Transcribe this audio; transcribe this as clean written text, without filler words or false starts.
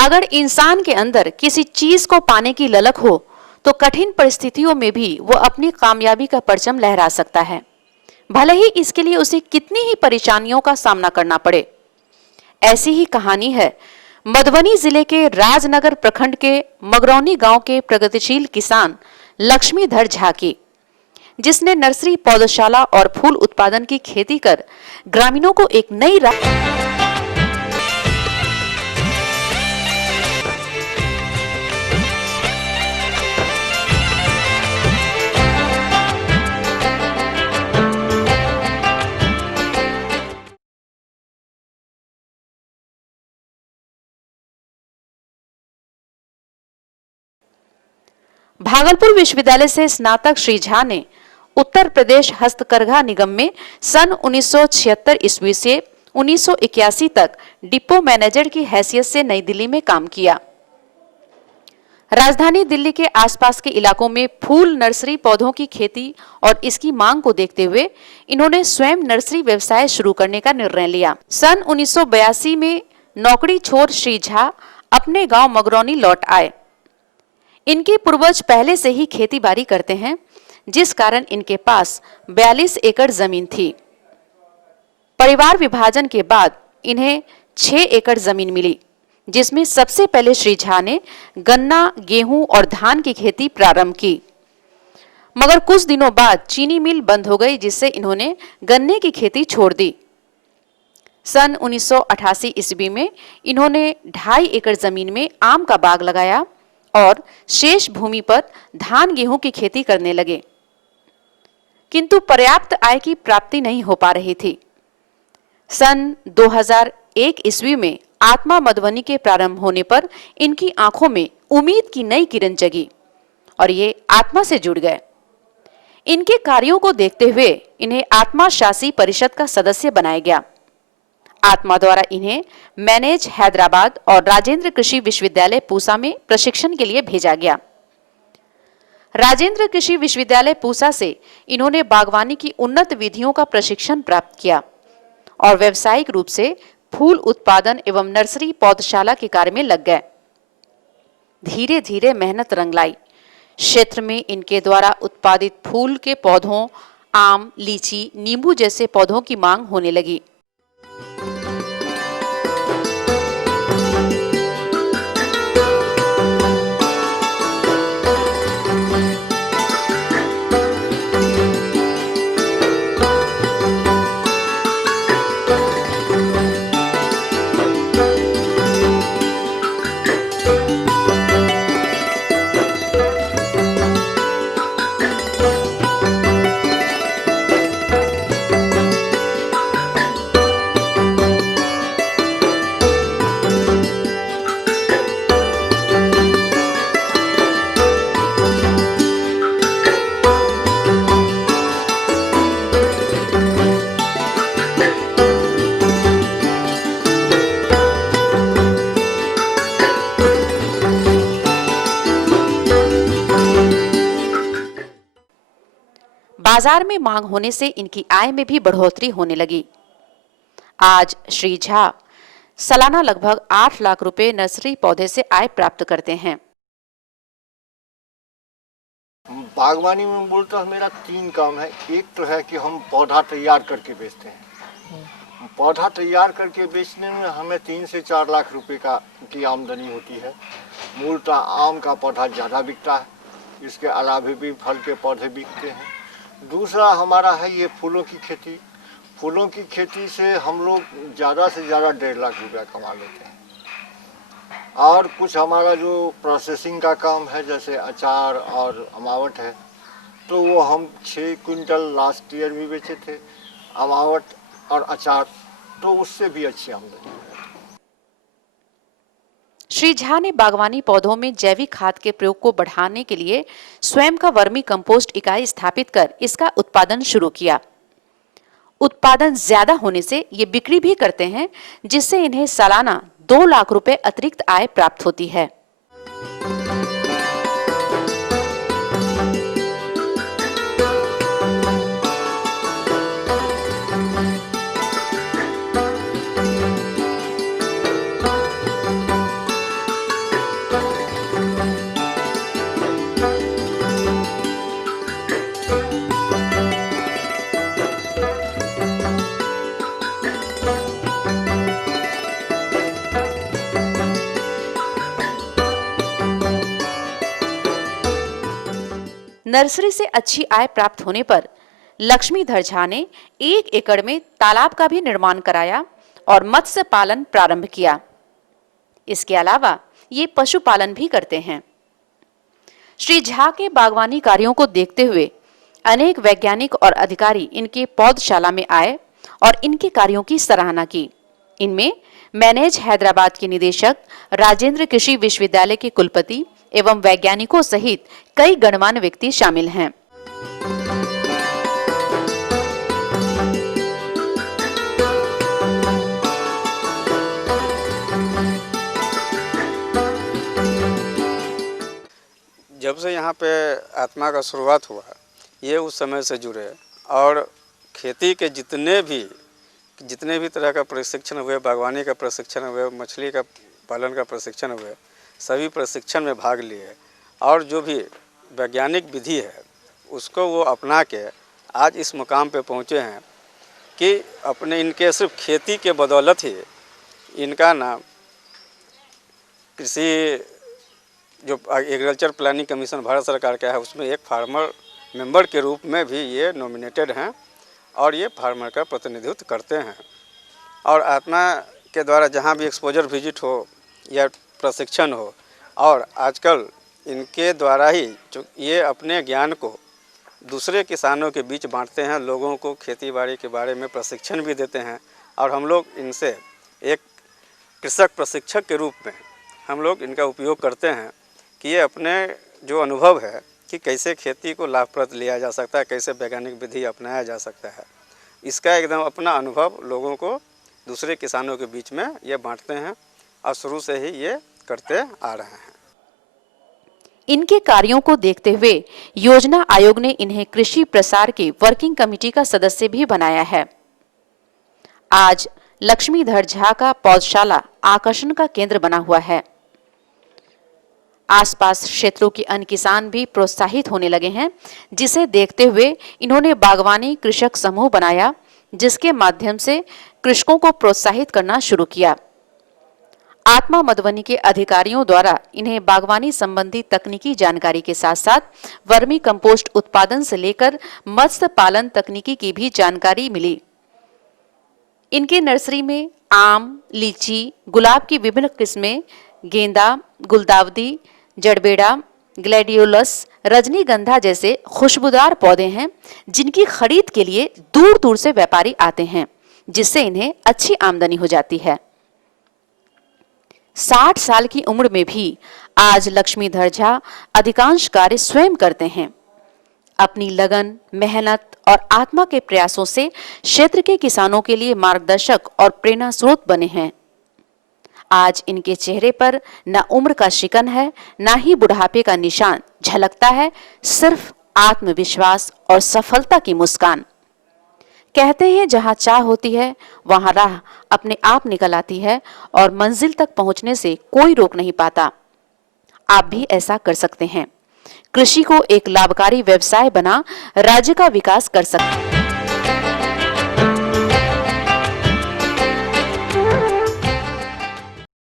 अगर इंसान के अंदर किसी चीज को पाने की ललक हो तो कठिन परिस्थितियों में भी वो अपनी कामयाबी का परचम लहरा सकता है, भले ही इसके लिए उसे कितनी ही परेशानियों का सामना करना पड़े। ऐसी ही कहानी है मधुबनी जिले के राजनगर प्रखंड के मगरौनी गांव के प्रगतिशील किसान लक्ष्मीधर झा की, जिसने नर्सरी, पौधशाला और फूल उत्पादन की खेती कर ग्रामीणों को एक नई राह भागलपुर विश्वविद्यालय से स्नातक श्री झा ने उत्तर प्रदेश हस्तकरघा निगम में सन 1976 ईस्वी से 1981 तक डिपो मैनेजर की हैसियत से नई दिल्ली में काम किया। राजधानी दिल्ली के आसपास के इलाकों में फूल नर्सरी पौधों की खेती और इसकी मांग को देखते हुए इन्होंने स्वयं नर्सरी व्यवसाय शुरू करने का निर्णय लिया। सन 1982 में नौकरी छोड़ श्री झा अपने गांव मगरौनी लौट आए। इनके पूर्वज पहले से ही खेती बाड़ी करते हैं, जिस कारण इनके पास 42 एकड़ जमीन थी। परिवार विभाजन के बाद इन्हें 6 एकड़ जमीन मिली, जिसमें सबसे पहले श्री झा ने गन्ना, गेहूं और धान की खेती प्रारंभ की। मगर कुछ दिनों बाद चीनी मिल बंद हो गई, जिससे इन्होंने गन्ने की खेती छोड़ दी। सन 1988 ईस्वी में इन्होंने 2.5 एकड़ जमीन में आम का बाग लगाया और शेष भूमि पर धान, गेहूं की खेती करने लगे, किंतु पर्याप्त आय की प्राप्ति नहीं हो पा रही थी। सन 2001 ईस्वी में आत्मा मधुबनी के प्रारंभ होने पर इनकी आंखों में उम्मीद की नई किरण जगी और ये आत्मा से जुड़ गए। इनके कार्यों को देखते हुए इन्हें आत्मा शासी परिषद का सदस्य बनाया गया। आत्मा द्वारा इन्हें मैनेज हैदराबाद और राजेंद्र कृषि विश्वविद्यालय पूसा में प्रशिक्षण के लिए भेजा गया। राजेंद्र कृषि विश्वविद्यालय पूसा से इन्होंने बागवानी की उन्नत विधियों का प्रशिक्षण प्राप्त किया और व्यावसायिक रूप से फूल उत्पादन एवं नर्सरी पौधशाला के कार्य में लग गए। धीरे धीरे मेहनत रंग लाई। क्षेत्र में इनके द्वारा उत्पादित फूल के पौधों, आम, लीची, नींबू जैसे पौधों की मांग होने लगी। बाजार में मांग होने से इनकी आय में भी बढ़ोतरी होने लगी। आज श्री झा सालाना लगभग 8 लाख रुपए नर्सरी पौधे से आय प्राप्त करते हैं। बागवानी में बोलता मेरा 3 काम है। एक तो है कि हम पौधा तैयार करके बेचते हैं। पौधा तैयार करके बेचने में हमें 3 से 4 लाख रुपए की आमदनी होती है। मूलतः आम का पौधा ज़्यादा बिकता है, इसके अलावा भी फल के पौधे बिकते हैं। दूसरा हमारा है ये फूलों की खेती। फूलों की खेती से हम लोग ज़्यादा से ज़्यादा 1.5 लाख रुपया कमा लेते हैं। और कुछ हमारा जो प्रोसेसिंग का काम है, जैसे अचार और अमावट है, तो वो हम 6 क्विंटल लास्ट ईयर भी बेचे थे, अमावट और अचार, तो उससे भी अच्छी आमदनी है। श्री झा ने बागवानी पौधों में जैविक खाद के प्रयोग को बढ़ाने के लिए स्वयं का वर्मी कंपोस्ट इकाई स्थापित कर इसका उत्पादन शुरू किया। उत्पादन ज्यादा होने से ये बिक्री भी करते हैं, जिससे इन्हें सालाना 2 लाख रुपए अतिरिक्त आय प्राप्त होती है। नर्सरी से अच्छी आय प्राप्त होने पर लक्ष्मीधर झा ने 1 एकड़ में तालाब का भी निर्माण कराया और मत्स्य पालन प्रारंभ किया। इसके अलावा ये पशुपालन भी करते हैं। श्री झा के बागवानी कार्यों को देखते हुए अनेक वैज्ञानिक और अधिकारी इनके पौधशाला में आए और इनके कार्यों की सराहना की। इनमें मैनेज हैदराबाद के निदेशक, राजेंद्र कृषि विश्वविद्यालय के कुलपति एवं वैज्ञानिकों सहित कई गणमान्य व्यक्ति शामिल हैं। जब से यहाँ पे आत्मा का शुरुआत हुआ, ये उस समय से जुड़े और खेती के जितने भी तरह का प्रशिक्षण हुए, बागवानी का प्रशिक्षण हुए, मछली का पालन का प्रशिक्षण हुए, सभी प्रशिक्षण में भाग लिए और जो भी वैज्ञानिक विधि है उसको वो अपना के आज इस मुकाम पे पहुँचे हैं कि अपने इनके सिर्फ खेती के बदौलत ही इनका नाम कृषि जो एग्रीकल्चर प्लानिंग कमीशन भारत सरकार का है उसमें एक फार्मर मेंबर के रूप में भी ये नॉमिनेटेड हैं और ये फार्मर का प्रतिनिधित्व करते हैं। और आत्मा के द्वारा जहाँ भी एक्सपोजर विजिट हो या प्रशिक्षण हो और आजकल इनके द्वारा ही जो ये अपने ज्ञान को दूसरे किसानों के बीच बांटते हैं, लोगों को खेती बाड़ी के बारे में प्रशिक्षण भी देते हैं और हम लोग इनसे एक कृषक प्रशिक्षक के रूप में हम लोग इनका उपयोग करते हैं कि ये अपने जो अनुभव है कि कैसे खेती को लाभप्रद लिया जा सकता है, कैसे वैज्ञानिक विधि अपनाया जा सकता है, इसका एकदम अपना अनुभव लोगों को दूसरे किसानों के बीच में ये बांटते हैं और शुरू से ही ये करते आ रहे हैं। इनके कार्यों को देखते हुए योजना आयोग ने इन्हें कृषि प्रसार की वर्किंग कमेटी का सदस्य भी बनाया है। आज लक्ष्मीधर झा का पौधशाला आकर्षण का केंद्र बना हुआ है। आसपास क्षेत्रों के अन्य किसान भी प्रोत्साहित होने लगे हैं, जिसे देखते हुए इन्होंने बागवानी कृषक समूह बनाया, जिसके माध्यम से कृषकों को प्रोत्साहित करना शुरू किया। आत्मा मधुबनी के अधिकारियों द्वारा इन्हें बागवानी संबंधी तकनीकी जानकारी के साथ साथ वर्मी कंपोस्ट उत्पादन से लेकर मत्स्य पालन तकनीकी की भी जानकारी मिली। इनके नर्सरी में आम, लीची, गुलाब की विभिन्न किस्में, गेंदा, गुलदावदी, जड़बेड़ा, ग्लैडियोलस, रजनीगंधा जैसे खुशबूदार पौधे हैं, जिनकी खरीद के लिए दूर दूर से व्यापारी आते हैं, जिससे इन्हें अच्छी आमदनी हो जाती है। 60 साल की उम्र में भी आज लक्ष्मीधर झा अधिकांश कार्य स्वयं करते हैं। अपनी लगन, मेहनत और आत्मा के प्रयासों से क्षेत्र के किसानों के लिए मार्गदर्शक और प्रेरणा स्रोत बने हैं। आज इनके चेहरे पर न उम्र का शिकन है, न ही बुढ़ापे का निशान झलकता है, सिर्फ आत्मविश्वास और सफलता की मुस्कान। कहते हैं जहां चाह होती है वहां राह अपने आप निकल आती है और मंजिल तक पहुंचने से कोई रोक नहीं पाता। आप भी ऐसा कर सकते हैं। कृषि को एक लाभकारी व्यवसाय बना राज्य का विकास कर सकते हैं।